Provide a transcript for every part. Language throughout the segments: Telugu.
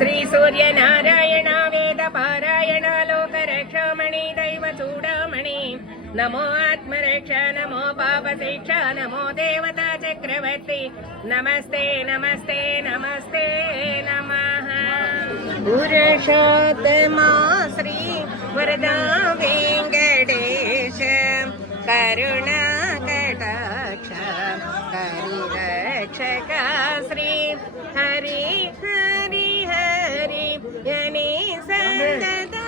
శ్రీ సూర్యనారాయణ వేద పారాయణ లోకరక్షామణి దైవ చూడమణి నమో ఆత్మరక్ష నమో పాపశిక్ష నమో దేవతా చక్రవర్తి నమస్తే నమస్తే నమస్తే నమః. పురుషోత్తమా శ్రీ వరదా వెంకటేశ కరుణా కటాక్ష హరిరక్షక శ్రీ హరి హరి హరి యని సందతం.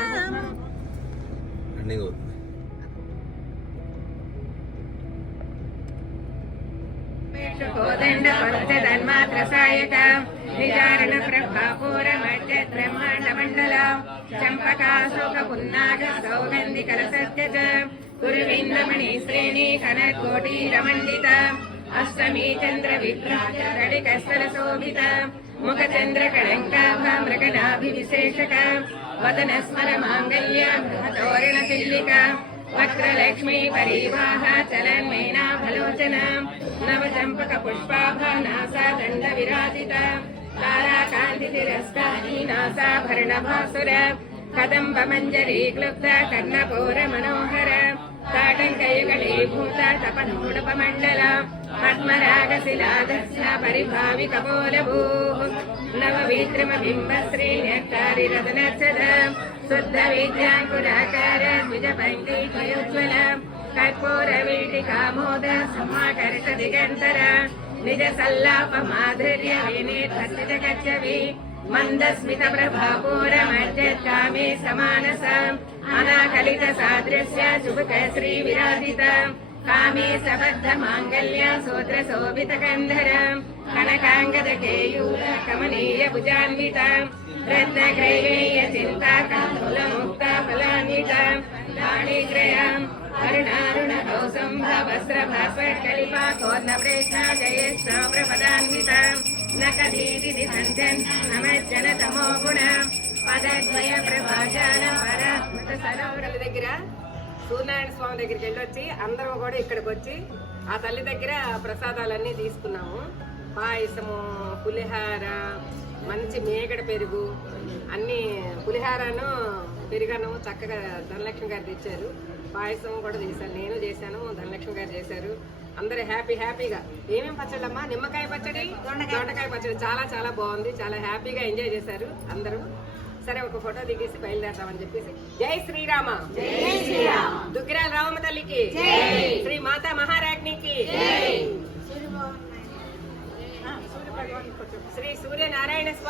కోదండ పంచధన్మాత్ర సాయక నిజారణ ప్రభాపూర మధ్య బ్రహ్మాండ మండల చంపకాశోక పున్నాగ సౌగంధి కలసత్యజ గురువిందమణి శ్రేణి కనకోటి రమండిత అష్టమి చంద్ర విభ్రాజ కడికస్థల శోభిత ముఖ చంద్ర కళంకాభ మృగనాభి విశేషక వదన స్మర మాంగళ్య తోరణ చిల్లిక వక్రలక్ష్మీ పరివాహ చలన్మేనా ఫలోచన నవ చంపక పుష్పాభ నాసా దండ విరాజిత తారాకాంతి తిరస్కారీ నాసాభరణ భాసుర కదంబ మంజరీ క్లుప్త కర్ణపూర మనోహర తాటంకయుగళీభూత తపనూడపమండల పద్మరాగశిలాదస్య పరిభావి కపోలభూః నవ విక్రమ బింబశ్రీ నెక్టారి రతనచ్చద శుద్ధ విద్యాంకురాకార ద్విజ పంక్తి ద్వయోజ్వల కర్పూర వీటికామోద సమాకర్ష దిగంతర నిజ సల్లాప మాధుర్య వినేత్సిత కచ్చవి మందస్మిత ప్రభాపూర మధ్యకామే సమానస అనాకలిత సాదృశ్య శుభక శ్రీ విరాజిత కామే సబద్ధ మాంగళ్య సూత్ర శోభిత కంధర కనకాంగద కేయూర కమనీయ భుజాన్విత రత్న గ్రైవేయ చింతా కాంతుల ముక్త ఫలాన్విత దాణిగ్రయ అరుణారుణ కౌసంభ వస్త్ర భాస్వర్ కలిపా కోర్ణ ప్రేష్ణ జయేష్ణ ప్రపదాన్విత నకదీది సంజన్ నమజ్జన తమో గుణ పదద్వయ ప్రభాజాన పరమత సరోవరాల దగ్గర సూర్యనారాయణ స్వామి దగ్గరికి వెళ్ళొచ్చి అందరం కూడా ఇక్కడికి వచ్చి ఆ తల్లి దగ్గర ప్రసాదాలన్నీ తీసుకున్నాము. పాయసము, పులిహార, మంచి మేగడ పెరుగు, అన్ని పులిహారను పెరుగన్నము చక్కగా ధనలక్ష్మి గారు తెచ్చారు. పాయసం కూడా చేశాను, నేను చేశాను, ధనలక్ష్మి గారు చేశారు. అందరూ హ్యాపీగా. ఏమేమి పచ్చడమ్మా? నిమ్మకాయ పచ్చడి, దొండకాయ పచ్చడి చాలా చాలా బాగుంది. చాలా హ్యాపీగా ఎంజాయ్ చేశారు అందరూ. సరే ఒక ఫోటో దిగేసి బయలుదేరతామని చెప్పేసి. జై శ్రీరామ, దుగ్గిరాల రామమ్మ తల్లికి, శ్రీ మాతా మహారాజ్నికి, శ్రీ సూర్యనారాయణ స్వామి.